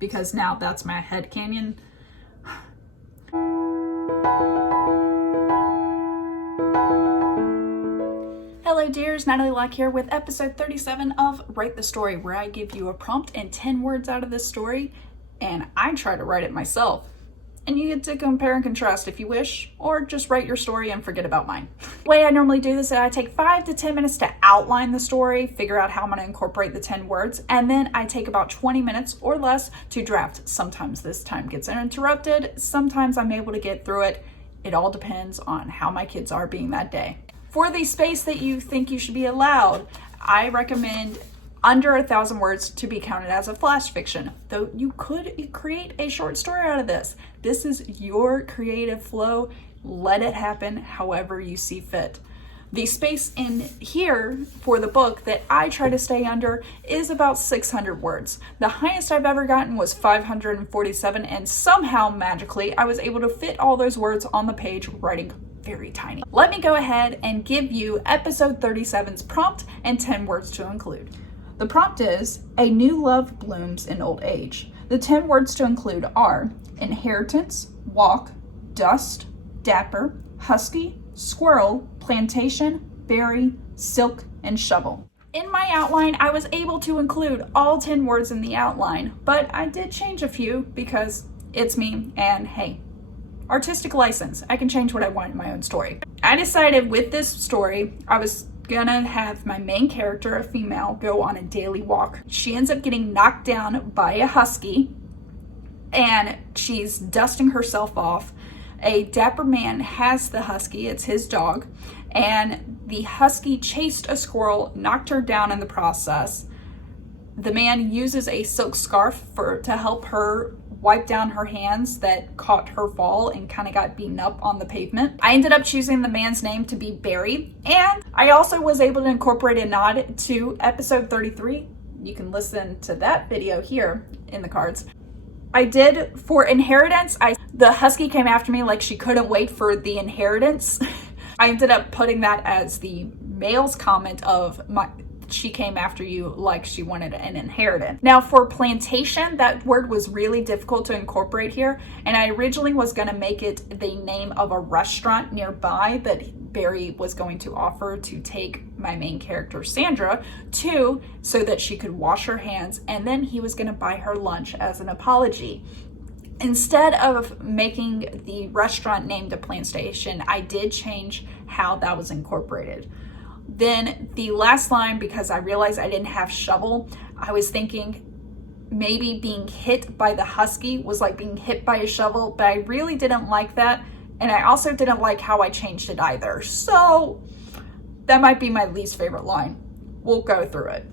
because now that's my headcanon. Hello dears, Natalie Locke here with episode 37 of Write the Story, where I give you a prompt and 10 words out of this story, and I try to write it myself. And you get to compare and contrast if you wish, or just write your story and forget about mine. The way I normally do this is I take 5 to 10 minutes to outline the story, figure out how I'm going to incorporate the 10 words, and then I take about 20 minutes or less to draft. Sometimes this time gets interrupted, sometimes I'm able to get through it. It all depends on how my kids are being that day. For the space that you think you should be allowed, I recommend under 1,000 words to be counted as a flash fiction, though you could create a short story out of this. This is your creative flow. Let it happen however you see fit. The space in here for the book that I try to stay under is about 600 words. The highest I've ever gotten was 547, and somehow magically I was able to fit all those words on the page writing very tiny. Let me go ahead and give you episode 37's prompt and 10 words to include. The prompt is, a new love blooms in old age. The 10 words to include are inheritance, walk, dust, dapper, husky, squirrel, plantation, berry, silk, and shovel. In my outline, I was able to include all 10 words in the outline, but I did change a few because it's me, and hey, artistic license. I can change what I want in my own story. I decided with this story, I was gonna have my main character, a female, go on a daily walk. She ends up getting knocked down by a husky and she's dusting herself off. A dapper man has the husky, it's his dog, and the husky chased a squirrel, knocked her down in the process. The man uses a silk scarf to help her wipe down her hands that caught her fall and kind of got beaten up on the pavement. I ended up choosing the man's name to be Barry, and I also was able to incorporate a nod to episode 33. You can listen to that video here in the cards. I did for inheritance. The husky came after me like she couldn't wait for the inheritance. I ended up putting that as the male's comment of she came after you like she wanted an inheritance. Now for plantation, that word was really difficult to incorporate here, and I originally was going to make it the name of a restaurant nearby that Barry was going to offer to take my main character Sandra to, so that she could wash her hands, and then he was going to buy her lunch as an apology. Instead of making the restaurant named a plantation, I did change how that was incorporated. Then the last line, because I realized I didn't have shovel, I was thinking maybe being hit by the husky was like being hit by a shovel, but I really didn't like that. And I also didn't like how I changed it either. So that might be my least favorite line. We'll go through it.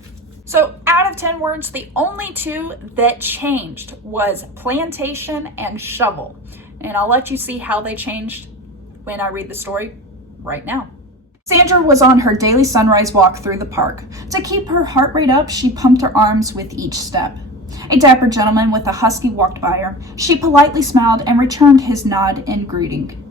So out of 10 words, the only 2 that changed was plantation and shovel. And I'll let you see how they changed when I read the story right now. Sandra was on her daily sunrise walk through the park. To keep her heart rate up, she pumped her arms with each step. A dapper gentleman with a husky walked by her. She politely smiled and returned his nod in greeting.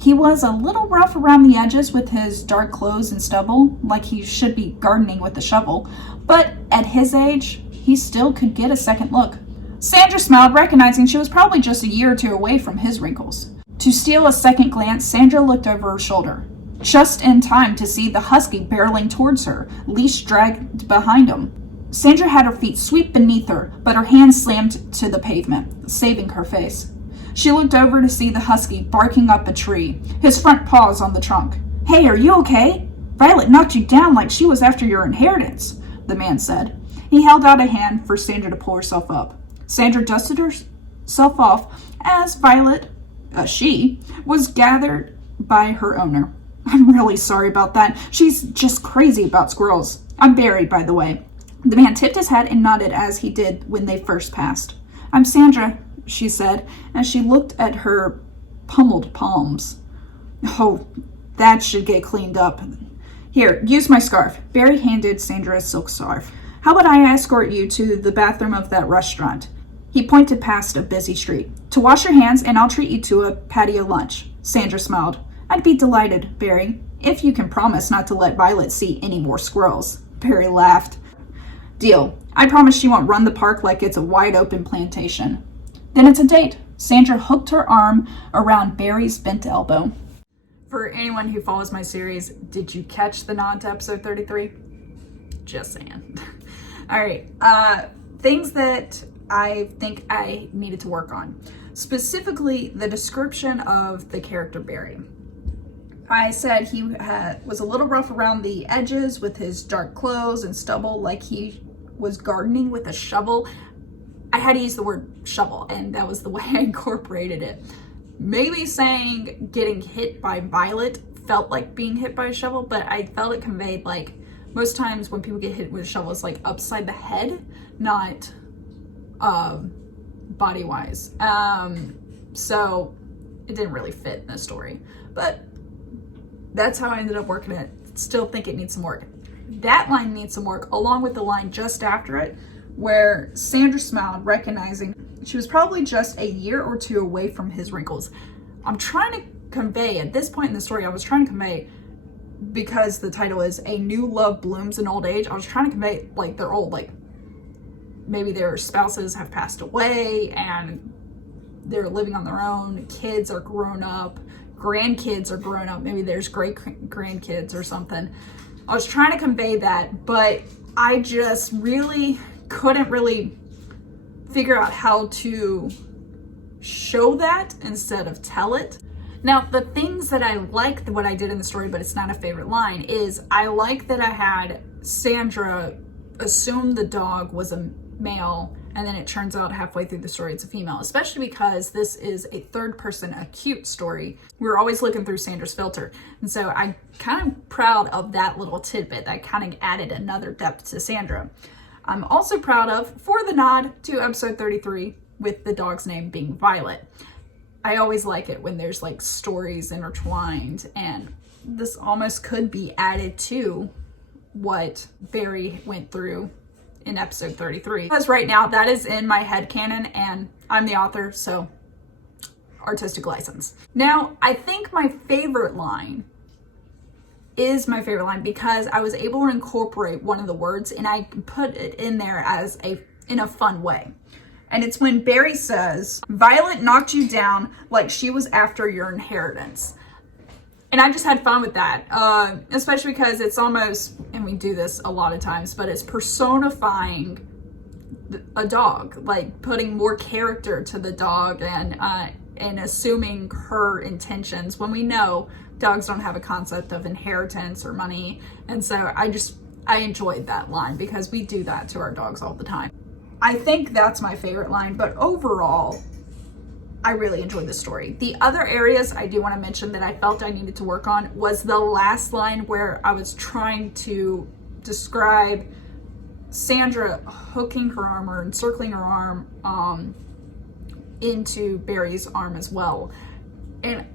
He was a little rough around the edges with his dark clothes and stubble, like he should be gardening with a shovel, but at his age, he still could get a second look. Sandra smiled, recognizing she was probably just a year or 2 away from his wrinkles. To steal a second glance, Sandra looked over her shoulder, just in time to see the husky barreling towards her, leash dragged behind him. Sandra had her feet sweep beneath her, but her hands slammed to the pavement, saving her face. She looked over to see the husky barking up a tree, his front paws on the trunk. "Hey, are you okay? Violet knocked you down like she was after your inheritance," the man said. He held out a hand for Sandra to pull herself up. Sandra dusted herself off as Violet, she, was gathered by her owner. "I'm really sorry about that. She's just crazy about squirrels. I'm Barry, by the way." The man tipped his head and nodded as he did when they first passed. "I'm Sandra," she said, as she looked at her pummeled palms. "Oh, that should get cleaned up. Here, use my scarf." Barry handed Sandra a silk scarf. "How about I escort you to the bathroom of that restaurant?" He pointed past a busy street. "To wash your hands, and I'll treat you to a patio lunch." Sandra smiled. "I'd be delighted, Barry, if you can promise not to let Violet see any more squirrels." Barry laughed. "Deal. I promise she won't run the park like it's a wide open plantation. Then it's a date. Sandra hooked her arm around Barry's bent elbow. For anyone who follows my series, did you catch the nod to episode 33? Just saying. All right. Things that I think I needed to work on. Specifically, the description of the character Barry. I said he was a little rough around the edges with his dark clothes and stubble, like he was gardening with a shovel. I had to use the word shovel, and that was the way I incorporated it. Maybe saying getting hit by Violet felt like being hit by a shovel, but I felt it conveyed like most times when people get hit with a shovel, it's like upside the head, not body-wise. So it didn't really fit in the story, but that's how I ended up working it. Still think it needs some work. That line needs some work, along with the line just after it, where Sandra smiled, recognizing she was probably just a year or two away from his wrinkles. I'm trying to convey, at this point in the story, I was trying to convey, because the title is A New Love Blooms in Old Age, I was trying to convey, like, they're old, like, maybe their spouses have passed away and they're living on their own, kids are grown up, grandkids are grown up, maybe there's great grandkids or something. I was trying to convey that, but I just really couldn't really figure out how to show that instead of tell it. Now, the things that I like what I did in the story, but it's not a favorite line, is I like that I had Sandra assume the dog was a male, and then it turns out halfway through the story it's a female, especially because this is a third-person acute story. We're always looking through Sandra's filter, and so I'm kind of proud of that little tidbit that kind of added another depth to Sandra. I'm also proud of, for the nod to episode 33, with the dog's name being Violet. I always like it when there's like stories intertwined, and this almost could be added to what Barry went through in episode 33. Because right now that is in my headcanon and I'm the author, so artistic license. Now, I think my favorite line is my favorite line because I was able to incorporate one of the words and I put it in there as in a fun way. And it's when Barry says, Violet knocked you down like she was after your inheritance. And I just had fun with that, especially because it's almost, and we do this a lot of times, but it's personifying a dog, like putting more character to the dog and assuming her intentions when we know dogs don't have a concept of inheritance or money. And so I enjoyed that line because we do that to our dogs all the time. I think that's my favorite line, but overall, I really enjoyed the story. The other areas I do want to mention that I felt I needed to work on was the last line where I was trying to describe Sandra hooking her arm or encircling her arm into Barry's arm as well. And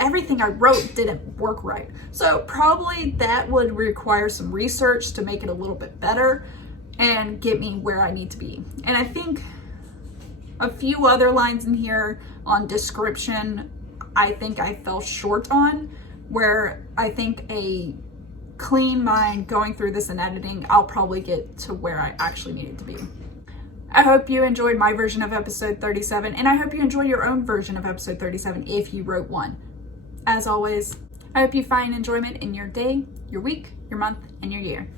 everything I wrote didn't work right. So probably that would require some research to make it a little bit better and get me where I need to be. And I think a few other lines in here on description, I think I fell short on, where I think a clean mind going through this and editing, I'll probably get to where I actually needed to be. I hope you enjoyed my version of episode 37, and I hope you enjoy your own version of episode 37 if you wrote one. As always, I hope you find enjoyment in your day, your week, your month, and your year.